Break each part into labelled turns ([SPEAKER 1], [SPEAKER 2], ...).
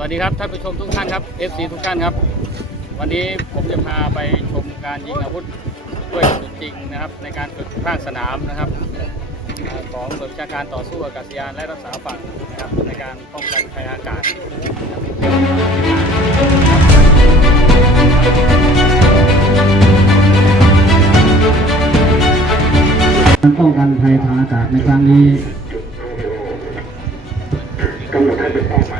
[SPEAKER 1] วัสดีครับท่านผู้ชมทุกท่านครับ FC ทุกท่านครับ วันนี้ผมจะพาไปชมการยิงอาวุธด้วยกระสุนจริงนะครับ ในการฝึกภาคสนามนะครับอ่าของหน่วยวิชาการต่อสู้อากาศยานและรักษาฝั่งนะครับในการป้องกันภัยอากาศนะครับ
[SPEAKER 2] การป้องกันภัยทางอากาศในครั้งนี้
[SPEAKER 3] กำหนดให้เป็นเป้าหมาย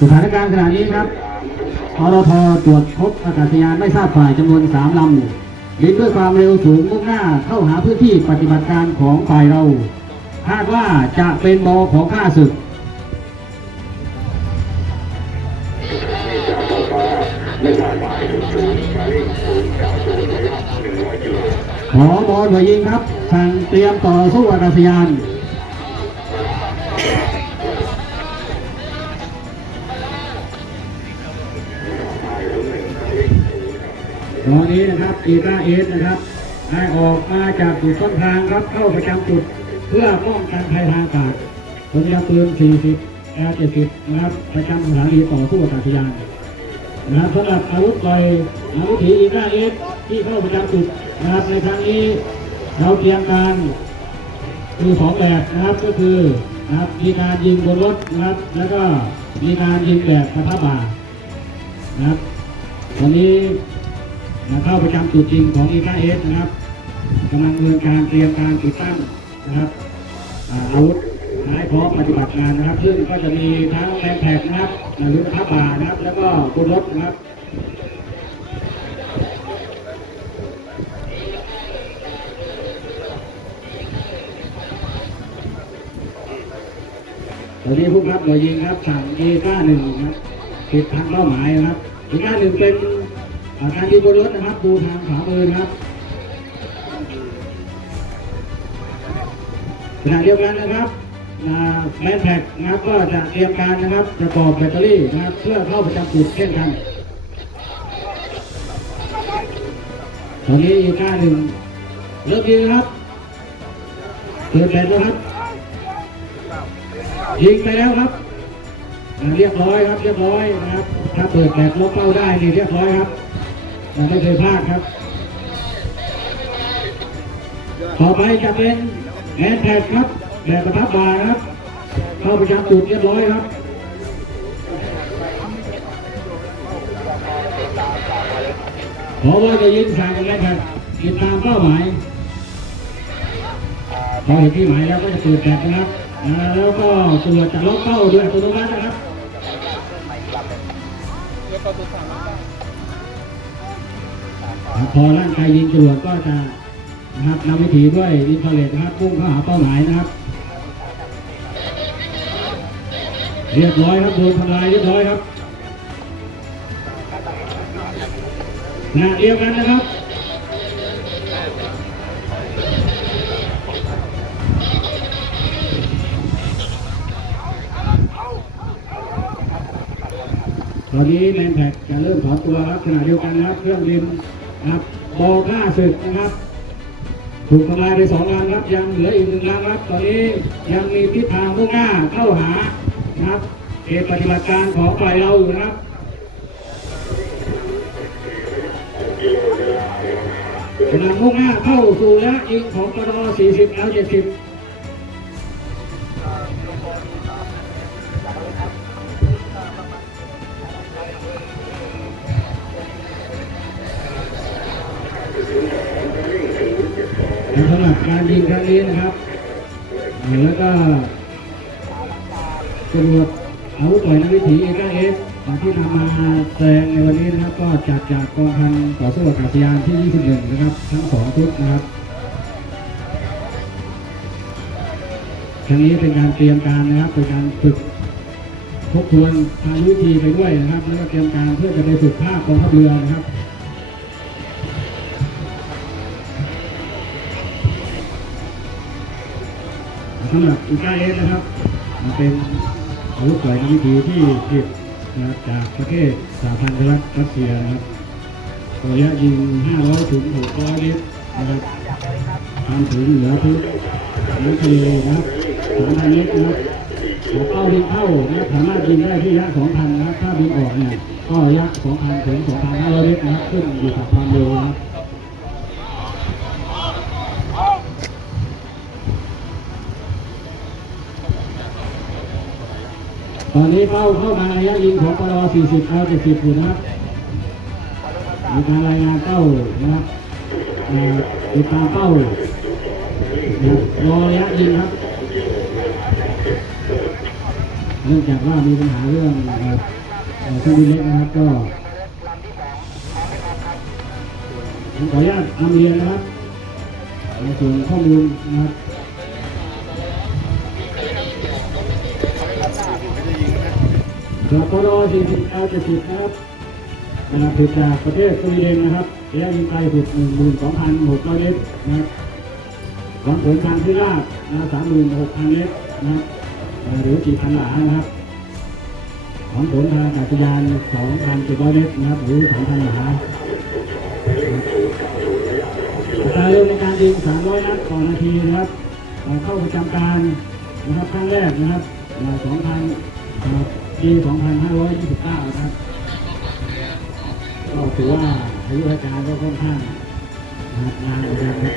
[SPEAKER 3] ส
[SPEAKER 2] ถานการณ์ขณะนี้ครับทรทตรวจพบอากาศยานไม่ทราบฝ่ายจำนวนสามลำบินด้วยความเร็วสูงมุ่งหน้าเข้าหาพื้นที่ปฏิบัติการของฝ่ายเรา คาดว่าจะเป็นบอของข้าศึก
[SPEAKER 3] น้องบอล
[SPEAKER 2] หน่วยยิงครับสั่งเตรียมต่อสู้อากาศยาน ตอนนี้นะครับอีกาเอสนะครับได้ออกมาจากจุดต้นทางครับเข้าประจำจุด เพื่อป้องกันภัยทางอากาศคนยาปืน 40แอร์70นะครับประจำสถานีต่อสู้อากาศยานนะครับสำหรับอาวุธปล่อาวุธถีอีกาเอสที่เข้าประจำจุดนะครับในครั้งนี้เราเตรียมการคือสองแบบนะครับก็คือนะครับมีการยิงบนรถนะครับแล้วก็มีการยิงแบบกระทะบ่านะครับวันนี้ เข้าประจำจุดจริงของอีกาเอสนะครับกำลังดำเนินการเตรียมการติดตั้งนะครับอาวุธท้ายพร้อมปฏิบัติงานนะครับ ซึ่งก็จะมีทั้งแรงแท็กนะครับหรือทับบานะครับ แล้วก็บนรถนะครับตอนนี้ผู้ครับหน่วยยิงครับสั่งเอก้าหนึ่งนะครับติดทางเป้าหมายนะครับเอก้าหนึ่งเป็น การยืนบนรถนะครับดูทางขวามือนะครับขณะเดียวกันนะครับแมนแพ็กนะครับก็จะเตรียมการนะครับประกอบแบตเตอรี่นะครับเพื่อเข้าประจำจุดเช่นกันตอนนี้อีกหน้าหนึ่งเริ่มยิงนะครับเปิดแบตแล้วครับยิงไปแล้วครับเรียบร้อยครับเรียบร้อยนะครับ ถ้าเปิดแบบลบเป้าได้นี่เรียบร้อยครับ ไม่เคยพลาดครับ ต่อไปจะเป็นแอนแท็กครับแบบประทับบาครับ เข้าประจำจุดเรียบร้อยครับขอว่าจะยิงสั่งกันแล้วครับติดตามเป้าหมายพอเห็นที่หมายแล้วก็จะเปิดแบบนะครับแล้วก็ตรวจจะล็อกเป้าด้วยอัตโนมัตินะครับ พอร่างกายยิงจรวดก็จะนะครับนำวิถีด้วยอินฟราเรดนะครับพุ่งเข้าหาเป้าหมายนะครับ เรียบร้อยครับโดนทำลายเรียบร้อยครับขณะเดียวกันนะครับตอนนี้แมนแท็กจะเริ่มถอนตัวครับขณะเดียวกันนะครับเครื่องบิน นครับบอลหน้าศึกนะครับ ถูกทำลายไปสองรังครับ ยังเหลืออีกหนึ่งรังครับ ตอนนี้ยังมีทิศทางมุ่งหน้าเข้าหานะครับเอปฏิบัติการของฝ่ายเราอยู่นะครับกำลังมุ่งหน้าเข้าสู่และยิงของกรอ40แล้ว70 การยิงครั้งนี้นะครับ แล้วก็ตำรวจอาวุธปล่อยนวิถีเอกเอสที่นำมาแสดงในวันนี้นะครับ ก็จัดจากกองพันต่อสู้อากาศยานที่ 21 นะครับ ทั้งสองชุดนะครับครั้งนี้เป็นการเตรียมการนะครับ เป็นการฝึกทบทวนทางวิธีไปด้วยนะครับ แล้วก็เตรียมการเพื่อจะไปฝึกภาคกองทัพเรือนะครับำหรับอีกาเอสนะครับมันเป็นอาวุธปล่อยน้ำวิถีที่ผลิตนะครับจากประเทศสหพันธรัฐรัสเซียนะครับระยะยิง 500 ถึง 600ลิตรนะครับความถึงเหนือพื้นน้ำทะเลนะครับสามพันเมตรนะครับเป้าบินเข้านะสามารถบินได้ที่ระยะสองพันะครับ ถ้าบินออกเนี่ยก็ระยะสองพันถึงสองพันห้าร้อยเมตรนะครับ ขึ้นอยู่กับความเร็วนะครับ เป้าเข้ามาระยะยิงของปล40เอา70อยู่นะครับมีการรายงานเป้านะครับติดตามเป้านะรอระยะยิงครับเนื่องจากว่ามีปัญหาเรื่องเอ่อเอ่อเครื่องบินเล็กนะครับก็ผมขออนุญาตนำเรียนนะครับในส่วนข้อมูลนะครับ จปร40 L 70นะครับนะครับผลิตจากประเทศสวีเดนนะครับระยะยิงไกลสุด12,600เมตรนะครับหวังผลการขึ้นลาดนะ36,000เมตรนะครับเอ่อหรือ4,000หลานะครับหวังผลทางอากาศยาน2,700เมตรนะครับหรือ3,000หลาอัตรเร็วในการยิง300นัดต่อนาทีนะครับเข้าประจำการนะครับครั้งแรกนะครับเอ่อ2,000ครับ ปี2529นะครับก็ถือว่าอายุราชการก็ค่อนข้างนานเหมือนกันครับ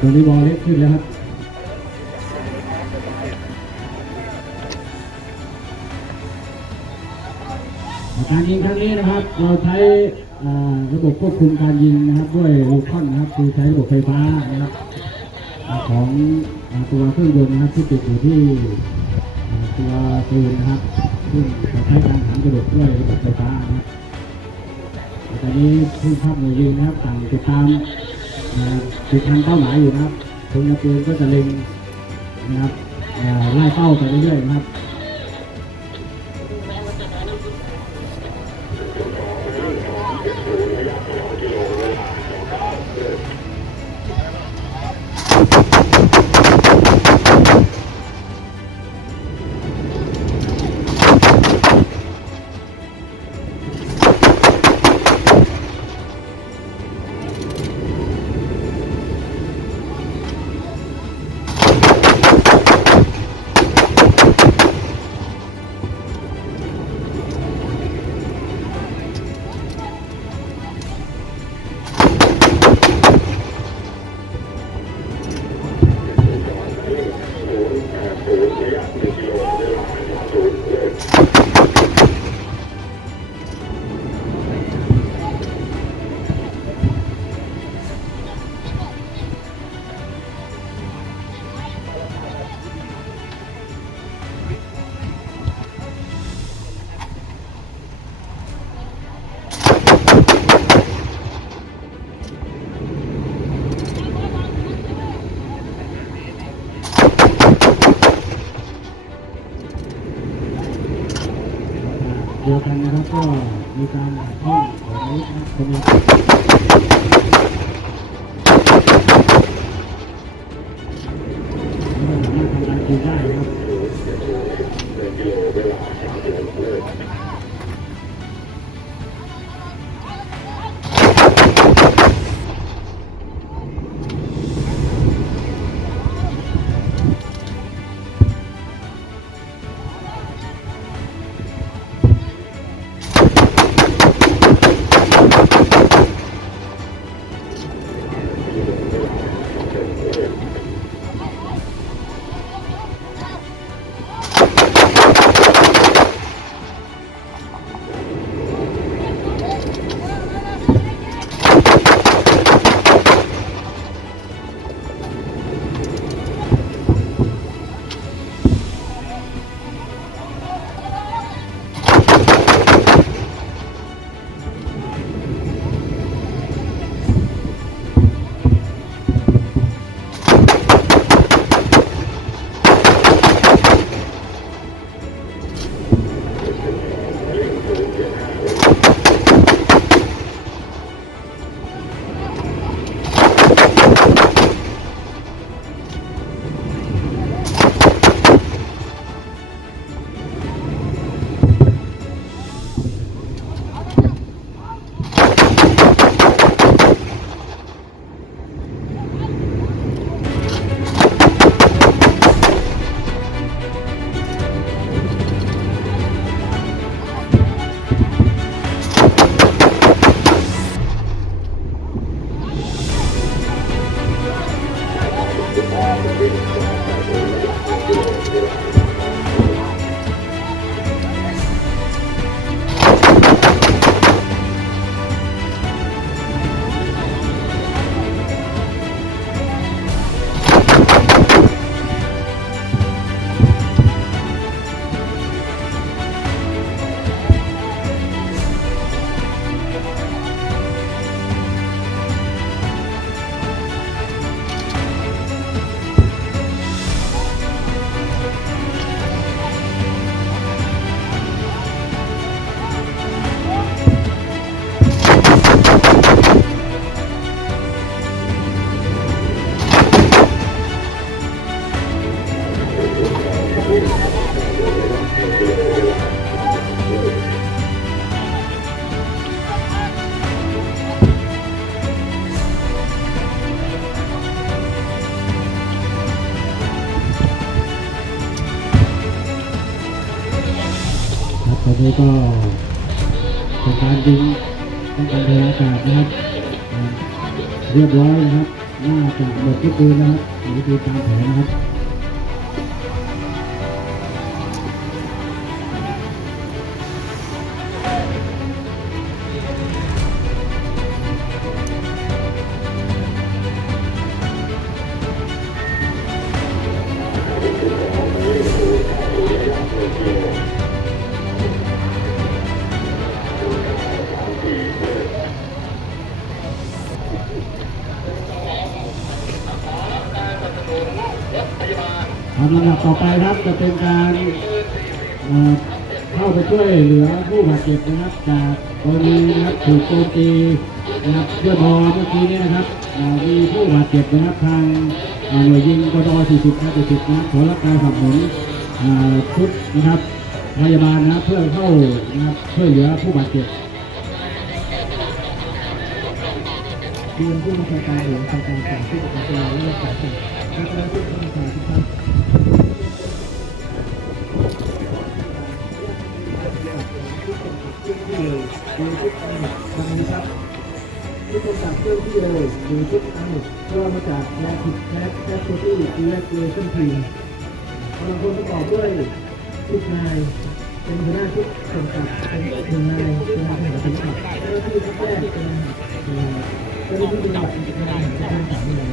[SPEAKER 2] ตอนนี้บอลเล็กขึ้นแล้วครับการยิงครั้งนี้นะครับ เราใช้ ระบบควบคุมการยิงนะครับด้วยลูกท่อนนะครับคือใช้ระบบไฟฟ้านะครับของตัวเครื่องยนต์นะครับที่ติดอยู่ที่ตัวปืนนะครับซึ่งจะใช้การหันกระดดด้วยระบบไฟฟ้านะครับตอนนี้ผู้ภาพหน่วยยิงนะครับต่างติดตามติดทางเป้าหมายอยู่นะครับคนยิงปืนก็จะเล็งนะครับไล่เป้าไปเรื่อยๆนะครับ ก็มีการ
[SPEAKER 4] เรียบร้อยนะครับ น่าจะหมดทุกปืนนะครับนี่คือตามแผนนะครับ ครับลำดับต่อไปครับจะเป็นการเข้าไปช่วยเหลือผู้บาดเจ็บนะครับจากกรณีนะครับถูกโจมตีนะครับด้วยบอเมื่อกี้นี้นะครับมีผู้บาดเจ็บนะครับทางหน่วยยิงกด40ครับ70นะขอรับการสนับสนุนชุดนะครับพยาบาลนะเพื่อเข้านะครับช่วยเหลือผู้บาดเจ็บเรียนผู้บัญชาการหลวงการฝ่ายที่ปกครองและรักษาสิ่งและคณะผู้บัญชาการทุกท่าน หรือชุดอันหนึ่งย่อมาจากแลทิกแลทแลทโซตี้และเกรชั่นทีมกำลังคนประกอบด้วยทุกนายเป็นหัวหน้าชุดกำกับเป็นหนึ่งนายเป็นนายแห่งปฏิบัติเจ้าหน้าที่ทุกแยกเป็นเอ่อเจ้าหน้าที่ปฏิบัติเป็นนายแห่งการสามนาย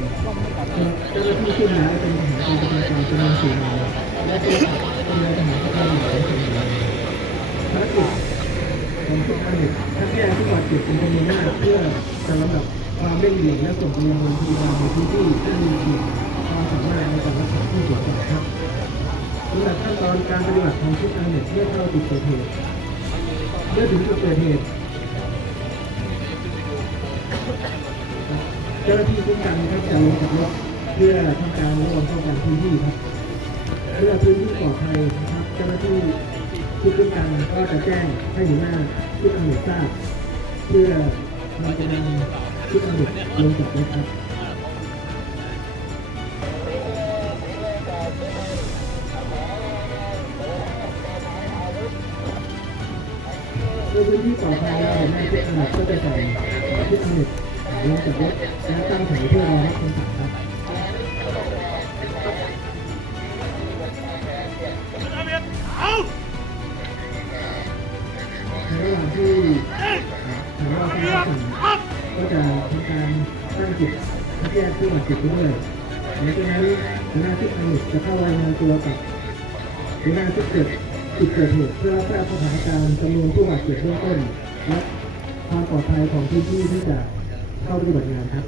[SPEAKER 4] เจ้าหน้าที่ขึ้นนายเป็นทหารการประจำการจำนวนสี่นายและเป็นเป็นนายทหารประจำหน่วยเป็นนายภารกิจของทุกอันเนี่ยคัดแยกผู้บาดเจ็บเป็นจำนวนมากเพื่อจะลำดับ ความเร่งด่วนและส่งไปยังโรงพยาบาลในพื้นที่ที่มีขีดความสามารถในการรักษาผู้ป่วยครับสำหรับขั้นตอนการปฏิบัติของชุดอันเน็ตเมื่อเข้าจุดเกิดเหตุเมื่อถึงจุดเกิดเหตุเจ้าหน้าที่คุ้มกันครับจะลงจากรถเพื่อทำการระวังป้องกันพื้นที่ครับเพื่อพื้นที่ปลอดภัยนะครับเจ้าหน้าที่ที่คุ้มกันก็จะแจ้งให้หัวหน้าชุดอันเน็ตทราบเพื่อเราจะนำ ชุดอันเน็ตลงจากรถครับโดยพื้นที่ปลอดภัยเราเห็นในชุดอันดับก็จะใส่ชุดอันดับลงจากรถและตั้งแถวเพื่อรอรับคำสั่งครับ แยกผู้บาดเจ็บด้วยหลังจากนั้นหัวหน้าที่อันดับจะเข้ารายงานตัวกับหัวหน้าที่เกิดจุดเกิดเหตุเพื่อรับทราบสถานการณ์จำนวนผู้บาดเจ็บเบื้องต้นและความปลอดภัยของพื้นที่ที่จะเข้าปฏิบัติงานครับ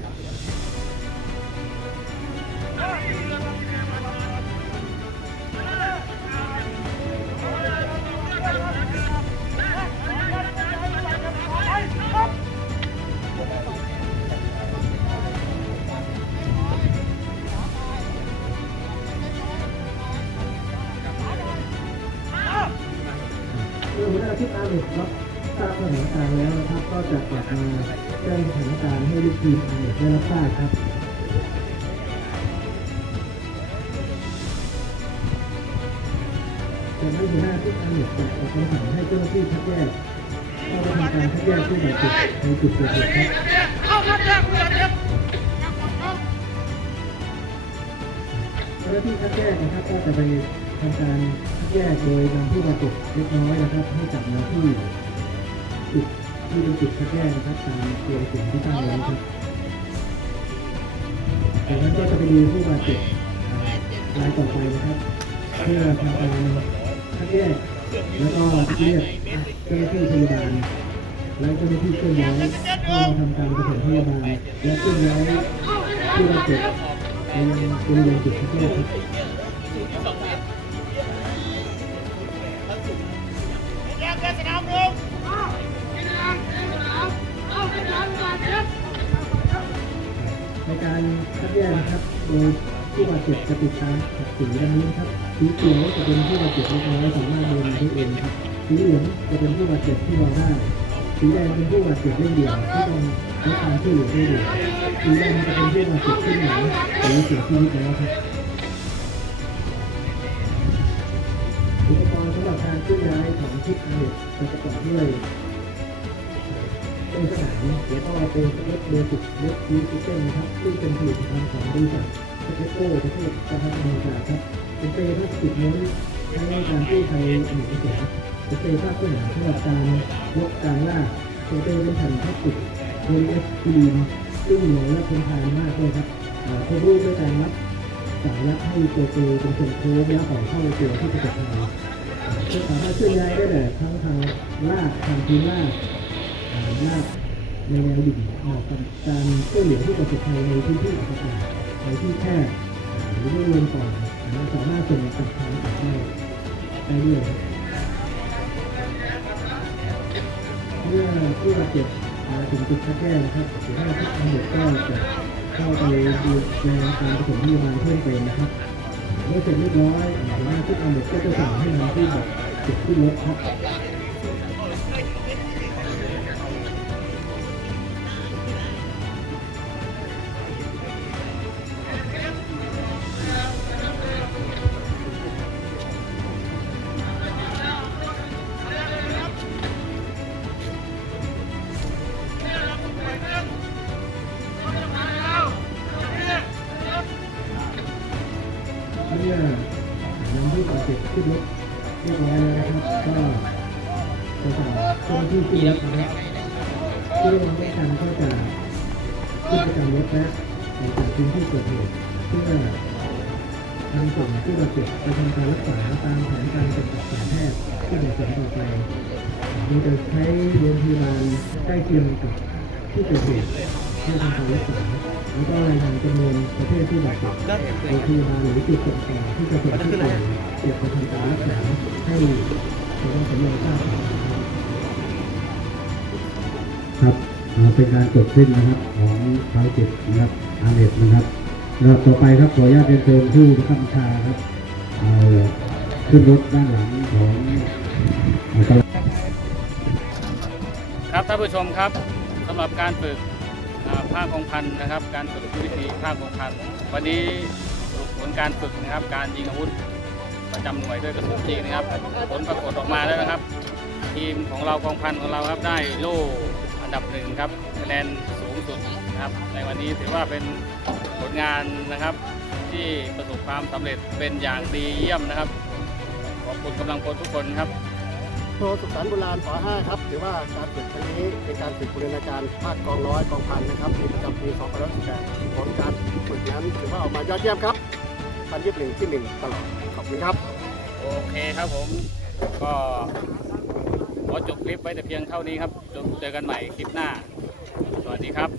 [SPEAKER 4] เมื่อหัวหน้าชุดอาร์เมดรับทราบสถานการณ์แล้วนะครับ ก็จะกลับมาแจ้งสถานการณ์ให้ลูกทีมอาร์เมดได้รับทราบครับจากนั้นหัวหน้าชุดอาร์เมดจะออกคำสั่งให้เจ้าหน้าที่คัดแยกเข้าไปทำการคัดแยกผู้บาดเจ็บในจุดเกิดเหตุครับเจ้าหน้าที่คัดแยกนะครับก็จะไปทำการ ก้โดยนำผู้บาดเจ็บเล็กน้อยนะครับ ให้กลับมาที่จุดที่เป็นจุดคัดแยกนะครับตามเตัวสิ่งที่ตั้งไว้ครับจากนั้นก็จะไปดูผู้บาดเจ็บรายต่อไปนะครับ เพื่อทำการคัดแยกแล้วก็เรียกเจ้าหน้าที่พยาบาลและเจ้าหน้าที่เคลื่อนย้ายเข้ามาทำการปฐมพยาบาลและเคลื่อนย้ายผู้บาดเจ็บไปยังบริเวณจุดคัดแยกครับ จะติดตามสีดังนี้ครับสีเขียวจะเป็นผู้บาดเจ็บเล็กน้อยสามารถเดินได้เองครับสีเหลืองจะเป็นผู้บาดเจ็บที่เรอได้สีแดงเป็นผู้บาดเจ็บเร่งด่วนที่ต้องรับการช่วยเหลือได้ด่วนสีแดงจะเป็นผู้บาดเจ็บที่หนาหรือเสียชีวิตแล้วครับอุปกรณ์สำหรับการเคลื่อนย้ายของชุดอันเด็ดจะประกอบด้วยเป็นสนามแล้วก็เป็นรถเบสิกรถยูทิเซนนะครับซึ่งเป็นผลิตภัณฑ์ของบริษัท สเปโก้ประเทศสหรัฐอเมริกาครับเป็นเปรย์พลาสติกเน้นใช้ในการกู้ภัยหนึ่งเสียเป็นเปรย์ภาคพื้นฐานสำหรับการยกการล่าเป็นเปรย์เป็นแผ่นพลาสติกโพลีเอสติลีนซึ่งเหนียวและทนทานมากเลยครับเอ่อทดรูปด้วยการมัดสารัดให้ตัวเตัวเป็นส่วนโค้งแล้วของเข้าตัวที่จะกระทำจะสามารถเคลื่อนย้ายได้แบบทั้งทางลากทางพื้นลากอ่าลากในแนวดิ่งเหมาะกับการช่วยเหลือผู้ประสบภัยในพื้นที่ต่างๆ ในที่แคบอ่หรือว่รือนต่อนะสามารถส่งกลับทางกลับได้ได้ด้วยเมื่อผู้บาดเจ็บมาถึงจุดคัดแยกนะครับหัวหน้าทุกตำรวจก็จะเข้าไปดูแลการปฐมพยาบาลเพิ่มเติมนะครับเมื่อเสร็จเรียบร้อยหัวหน้าทุกตำรวจก็จะสั่งให้นำผู้บาดเจ็บขึ้นรถครับ จะสั่งที่ขึ้นรถนะครับที่ได้รับไม่ทันก็จะขึ้นประจำรถและออกจากพื้นที่เกิดเหตุเพื่อนำส่งผู้บาดเจ็บไปทำการรักษาตามแผนการปฏิบัติการแพทย์ที่เหมาะสมต่อไปโดยจะใช้โรงพยาบาลใกล้เคียงกับที่เกิดเหตุเพื่อทำการรักษาแล้วก็รายงานจำนวนประเภทผู้บาดเจ็บโรงพยาบาลหรือจุดต่างๆที่จะส่งผู้ป่วยเก็บไปทำการรักษาให้ชาวบ้านสำเร็จทราบ ครับเป็นการจบสิ้นนะครับของชาวเจ็บนะครับอาเน็ตนะครับแล้วต่อไปครับขออนุญาตเรียนเชิญผู้บังคับบัญชาครับขึ้นรถด้านหลังของ
[SPEAKER 2] ครับท่านผู้ชมครับสำหรับการฝึกภาคของพันนะครับ การฝึกวิธีภาคของพันวันนี้ผลการฝึกนะครับ การยิงอาวุธประจำหน่วยด้วยกระสุนจริงนะครับ ผลปรากฏออกมาแล้วนะครับ ทีมของเรากองพันของเราครับได้โล่ อันดับหนึ่งครับคะแนนสูงสุดนะครับ ในวันนี้ถือว่าเป็นผลงานนะครับ ที่ประสบความสำเร็จเป็นอย่างดีเยี่ยมนะครับ ขอบคุณกำลังพลทุกคนครับ
[SPEAKER 5] โทรสุขสันต์โบราณป .5 ครับถือว่าการฝึกครั้งนี้เป็นการฝึกบูรณาการภาคกองร้อยกองพันนะครับในประจำปี2518ผลการฝึกนั้นถือว่าออกมายอดเยี่ยมครับพันยี่สิบหนึ่งที่หนึ่งตลอดขอบคุณครับ
[SPEAKER 2] โอเคครับผมก็ขอ จบคลิปไว้แต่เพียงเท่านี้ครับจเจอกันใหม่คลิปหน้า สวัสดีครับ